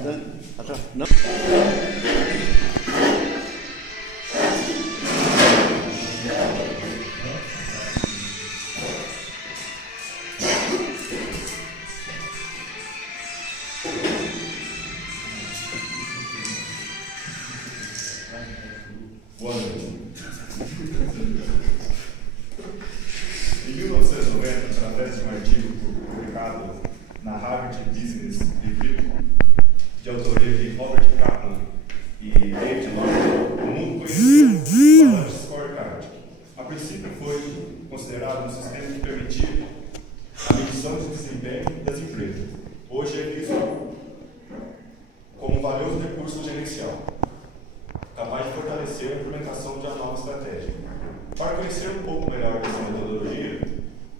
Não. Boa noite. Em 1990, através de um artigo publicado na Harvard Business Review, de autoria de Robert Kaplan e David Norton, o mundo conheceu o Balance Scorecard. A princípio foi considerado um sistema que permitia a medição de desempenho das empresas. Hoje é visto como um valioso recurso gerencial, capaz de fortalecer a implementação de uma nova estratégia. Para conhecer um pouco melhor essa metodologia,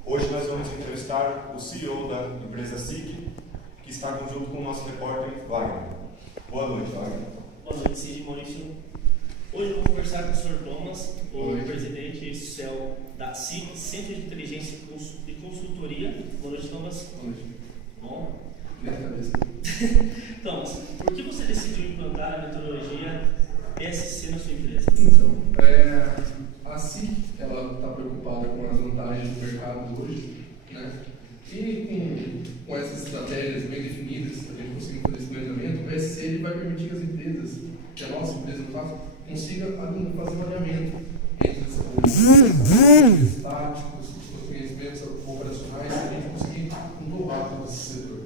hoje nós vamos entrevistar o CEO da empresa SIC, que está junto com o nosso repórter Wagner. Boa noite, Wagner. Boa noite, Cid Maurício. Hoje eu vou conversar com o Sr. Thomas, o presidente e CEO da SIC, Centro de Inteligência e Consultoria. Boa noite, Thomas. Boa noite. Bom? Cabeça. Thomas, por que você decidiu implantar a metodologia PSC na sua empresa? Então, a SIC está preocupada com as vantagens do mercado hoje, né? E com essas estratégias bem definidas, para a gente conseguir fazer esse planejamento, o PSC ele vai permitir que as empresas, que a nossa empresa no caso, consiga fazer um alinhamento entre os estáticos, os conhecimentos operacionais, para a gente conseguir englobar todo esse setor.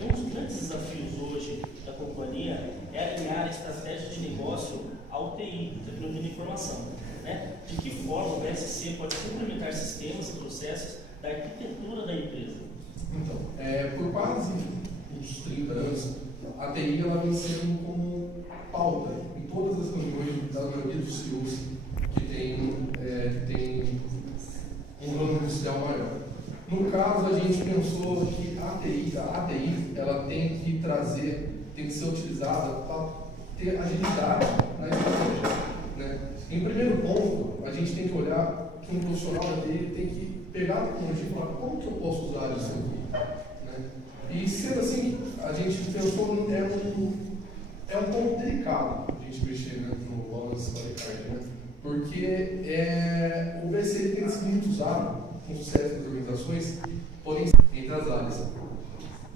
Um dos grandes desafios hoje da companhia é alinhar a estratégia de negócio ao TI, tecnologia de informação. Né? De que forma o PSC pode complementar sistemas e processos da arquitetura da empresa? Então, por quase uns 30 anos, a TI ela vem sendo como pauta em todas as reuniões da maioria dos CEOs que tem um ramo industrial maior. No caso, a gente pensou que a ATI ela tem que ser utilizada para ter agilidade na estratégia. Né? Em primeiro ponto, a gente tem que olhar que um profissional dele tem que pegar a tecnologia e falar como que eu posso usar isso aqui. Né? E sendo assim, a gente pensou é um ponto delicado a gente mexer, né, no Balance Scorecard, né? Porque o BC tem sido muito usado com sucesso das organizações, porém entre as áreas.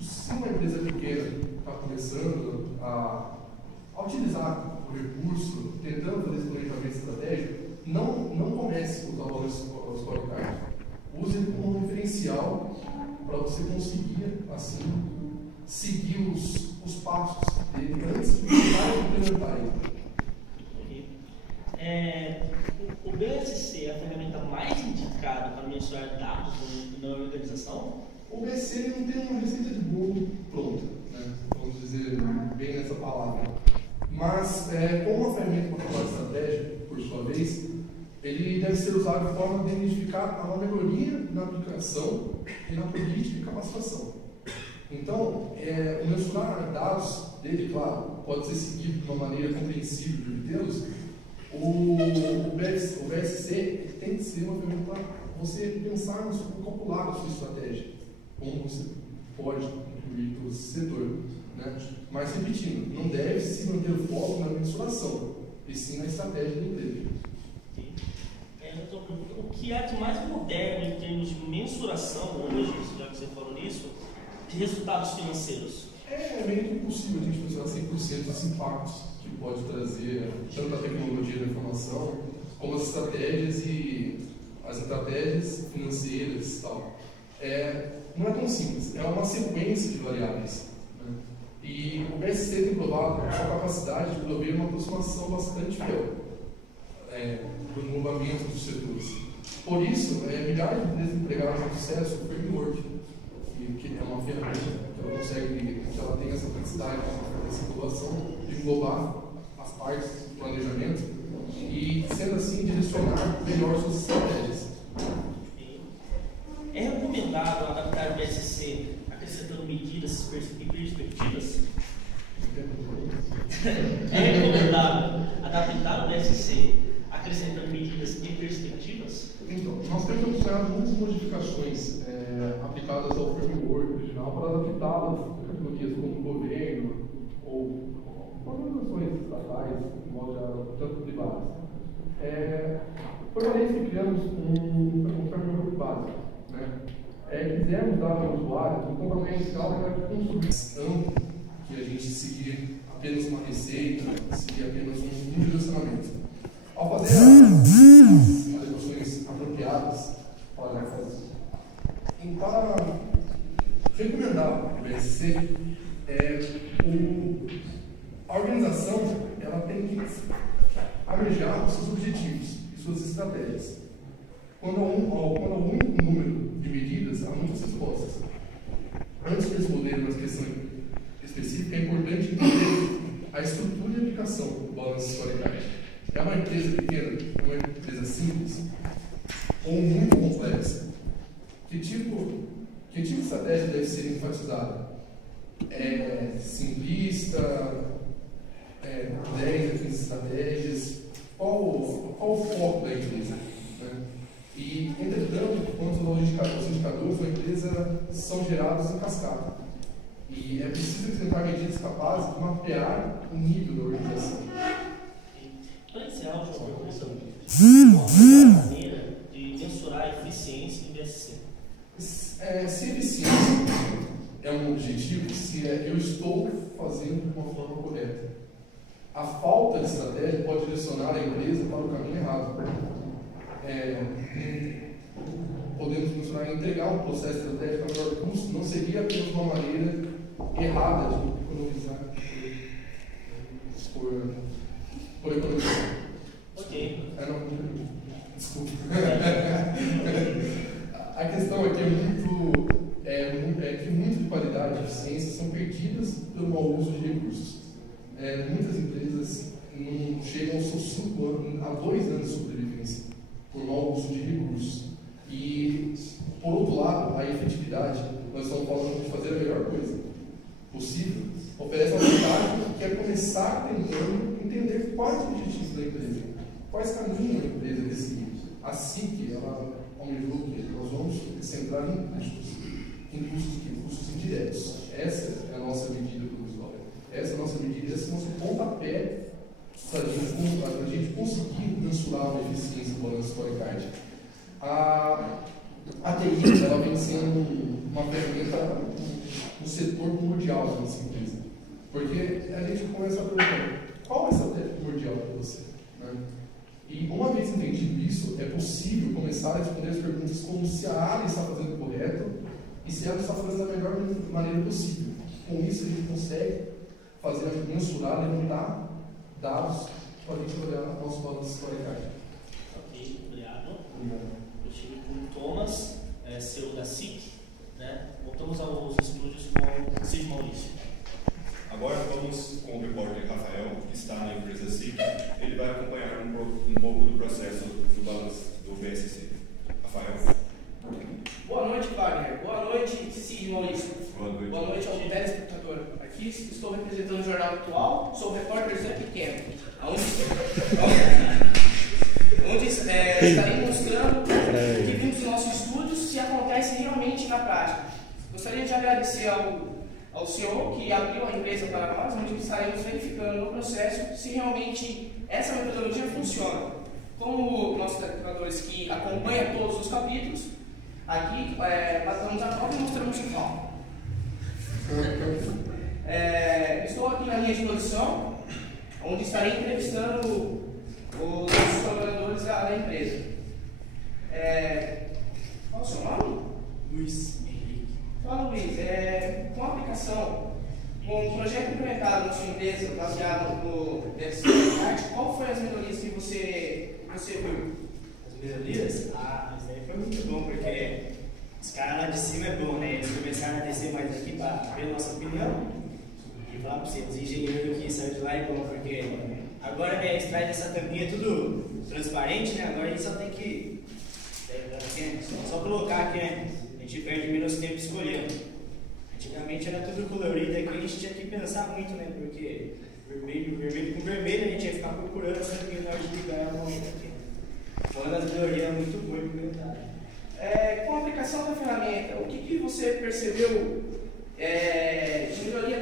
Se uma empresa pequena está começando a utilizar o recurso, tentando fazer esse planejamento estratégico, não comece a usar o Balance Scorecard. Use ele como um referencial para você conseguir, assim, seguir os passos dele antes de implementar ele. O BSC é a ferramenta mais indicada para mensurar dados na organização? O BSC não tem uma receita de bolo pronta, né? Vamos dizer bem essa palavra. Mas, como uma ferramenta para falar de estratégia, por sua vez, ele deve ser usado de forma de identificar uma melhoria na aplicação e na política de capacitação. Então, o mensurar dados dele, claro, pode ser seguido de uma maneira compreensível de obtê-los. O BSC tem que ser uma ferramenta para você pensar no calcular a sua estratégia, como você pode incluir todo esse setor. Né? Mas, repetindo, não deve se manter o foco na mensuração, e sim na estratégia da empresa. O que há de mais moderno em termos de mensuração hoje, já que você falou nisso, de resultados financeiros? É meio que impossível a gente mensurar 100% dos impactos que pode trazer tanto a tecnologia da informação, como as estratégias financeiras e tal. Não é tão simples, é uma sequência de variáveis. Né? E o BSC tem provado a sua capacidade de prover uma aproximação bastante fiel do englobamento dos setores. Por isso, milhares de empresas empregaram com sucesso o framework, que é uma ferramenta que ela tem essa capacidade, essa inovação de englobar as partes do planejamento e, sendo assim, direcionar melhor suas estratégias. É recomendado adaptar o BSC acrescentando medidas e perspectivas? É recomendado adaptar o BSC acrescentando medidas e perspectivas? Então, nós temos acompanhado muitas modificações aplicadas ao framework original para adaptá-lo autarquias como o governo ou organizações estatais, de modo geral, tanto privadas. Foi uma vez que criamos um framework básico, né? Quisemos dar ao usuário um comportamento inicial para construir amplo, que a gente seguir apenas uma receita, seguir apenas um direcionamento. Ao fazer as adequações apropriadas para recomendar o BSC, a organização ela tem que almejar os seus objetivos e suas estratégias. Quando há um número de medidas, há muitas respostas. Antes de responder uma questão específica, é importante entender a estrutura e aplicação do balanço scorecard. É uma empresa pequena, uma empresa simples ou muito complexa? Que tipo de estratégia deve ser enfatizada? Simplista? 10 a 15 estratégias? Qual o foco da empresa? Né? E, entretanto, quanto aos indicadores da empresa são gerados em cascata. E é preciso tentar medidas capazes de mapear o nível da organização. Para encerrar, João, qual é a melhor maneira de mensurar a eficiência do BSC? Se eficiência é um objetivo, se eu estou fazendo de uma forma correta. A falta de estratégia pode direcionar a empresa para o caminho errado. Podemos mencionar entregar um processo estratégico a menor custo, não seria apenas uma maneira errada de economizar por economizar. Ok. Desculpa. A questão aqui é que muita de qualidade e eficiência são perdidas pelo mau uso de recursos. Muitas empresas não chegam aos seus 5 anos, a 2 anos de sobrevivência por mau uso de recursos. E, por outro lado, a efetividade, nós estamos falando de fazer a melhor coisa possível, oferece uma vantagem que é começar tentando entender quais os objetivos da empresa, quais caminhos a empresa deve seguir. Assim que ela almejou que nós vamos centrar em custos indiretos. Essa é a nossa medida provisória. Essa é a nossa medida, esse é o nosso pontapé para a gente conseguir mensurar a eficiência do balanço scorecard. A TI ela vem sendo uma ferramenta, um setor primordial da nossa empresa. Porque a gente começa a perguntar, qual é a estratégia primordial para você? Né? E uma vez entendido isso, é possível começar a responder as perguntas como se a área está fazendo correto e se ela está fazendo da melhor maneira possível. Com isso, a gente consegue mensurar, levantar dados para a gente olhar o nosso balanço scorecard. Ok, obrigado. Eu tive com o Thomas, CEO da SIC. Né? Voltamos aos estúdios com o Cid Maurício. Agora vamos com o repórter Rafael, que está na empresa SIC. Ele vai acompanhar um pouco do processo do balanço do BSC. Rafael. Boa noite, Wagner. Boa noite, Cid Maurício. Boa noite. Boa noite ao telespectador. Aqui estou representando o Jornal Atual, sou o repórter Zé Pequeno, onde estarei mostrando o que vimos em nossos estúdios se acontece realmente na prática. Gostaria de agradecer ao CEO que abriu a empresa para nós, onde estaremos verificando no processo se realmente essa metodologia funciona. Como nossos telespectadores que acompanham todos os capítulos, aqui passamos a prova e mostramos o final. Estou aqui na minha exposição, onde estarei entrevistando os colaboradores da empresa. Qual é o seu nome? Luiz Henrique. Fala, Luiz. Com a aplicação, com o projeto implementado na sua empresa, baseado no BSC, qual foi as melhorias que você viu? As melhorias? Isso aí foi muito bom, porque os caras lá de cima é bom, né? Eles começaram a descer mais aqui para ver a nossa opinião. E falar para vocês, os engenheiros que saiu de lá é bom, porque agora, né, eles trazem essa tampinha tudo transparente, né? Agora a gente só tem que só colocar aqui, né? A gente perde menos tempo escolhendo. Antigamente era tudo colorido aqui, a gente tinha que pensar muito, né? Porque vermelho com vermelho a gente ia ficar procurando essa tampinha na hora de ligar ela aqui. Falando das melhorias muito boas implementadas. Com a aplicação da ferramenta, o que você percebeu de melhoria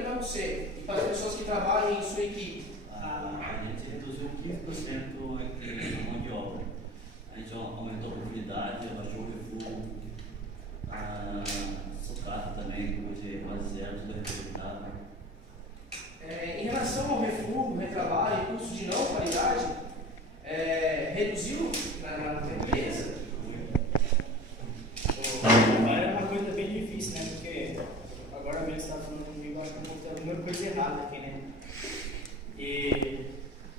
agora mesmo você está falando comigo, eu acho que eu montei alguma coisa errada aqui, né? E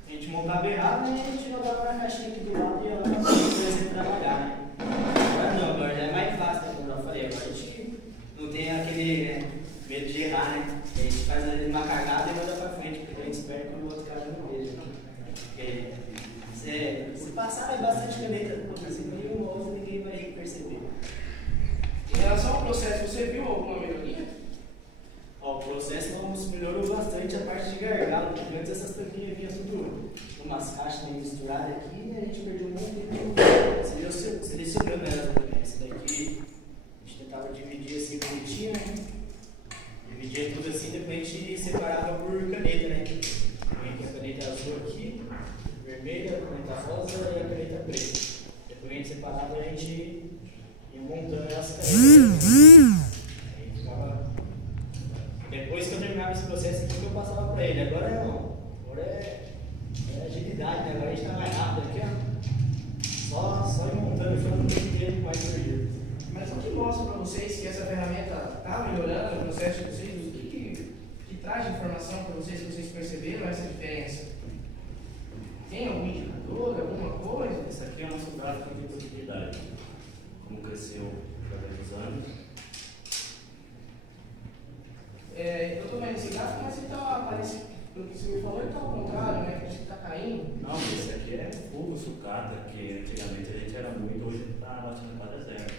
a gente montava errado, né? A gente jogava na caixinha aqui do lado e ia lá para poder trabalhar, né? Agora não, agora já é mais fácil, né? Como eu falei, agora a gente não tem aquele, né, medo de errar, né? A gente faz uma cagada e manda para frente, porque a gente espera que o outro cara não veja. Se passar bastante caneta por cima e uma outra, ninguém vai perceber. Em relação ao processo, você viu alguma melhoria? Ó, o processo melhorou bastante a parte de gargalo, porque antes essas tampinhas vinham tudo umas caixas meio misturadas aqui e a gente perdeu um monte de tempo selecionando elas também. Essa daqui a gente tentava dividir assim bonitinho, né? Dividia tudo assim, depois a gente separava por caneta, né? A caneta azul aqui, vermelha, a caneta rosa e a caneta preta. Depois a gente separava e a gente ia montando elas canetas. Aí ficava. Depois que eu terminava esse processo aqui, eu passava para ele. Agora não. Agora é agilidade, né? Agora a gente está mais rápido aqui, ó. Só ir montando, só não tem tempo mais perdido. Mas o que mostra para vocês que essa ferramenta está melhorando o processo de vocês? O que traz de informação para vocês que vocês perceberam essa diferença? Tem algum indicador, alguma coisa? Esse aqui é o nosso gráfico de produtividade. Como cresceu através dos anos. Eu estou vendo esse gráfico, mas ele está, parece, pelo que você me falou, ele está ao contrário, né? Parece que está caindo. Não, esse aqui é fogo, sucata, que antigamente a gente era muito, hoje está batendo para zero.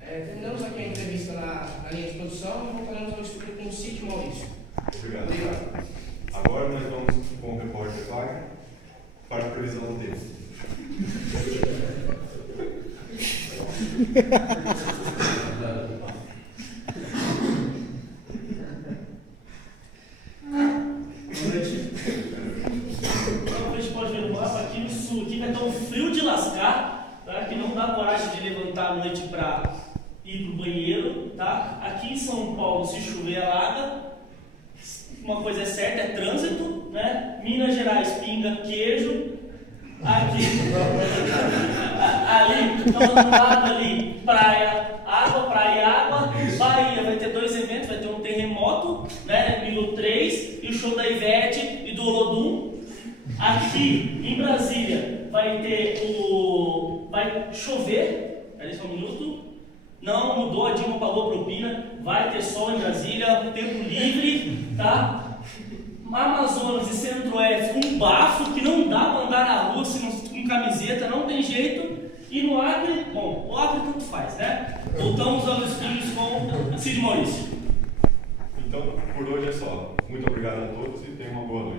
Terminamos aqui a entrevista na linha de produção e voltaremos ao estúdio com o Cid Maurício. Obrigado. Agora nós vamos com o repórter Wagner para a previsão do tempo. Então, a gente pode ver no mapa aqui no sul, aqui vai estar um frio de lascar, tá? Que não dá coragem de levantar à noite para ir pro banheiro, tá? Aqui em São Paulo, se chover, alaga. Uma coisa é certa, é trânsito, né? Minas Gerais, pinga, queijo. Aqui, ali, do lado ali, praia, água. Bahia vai ter 2 eventos, vai ter um terremoto, né? Milo 3 e o show da Ivete e do Olodum. Aqui em Brasília vai chover, espera só um minuto. Não mudou, a Dilma pagou propina, vai ter sol em Brasília, tempo livre, tá? Amazonas e Centro-Oeste, um bafo que não dá para andar na rua com camiseta, não tem jeito. E no Acre, bom, o Acre tanto faz, né? Voltamos aos estúdios com Cid Maurício. Então, por hoje é só. Muito obrigado a todos e tenham uma boa noite.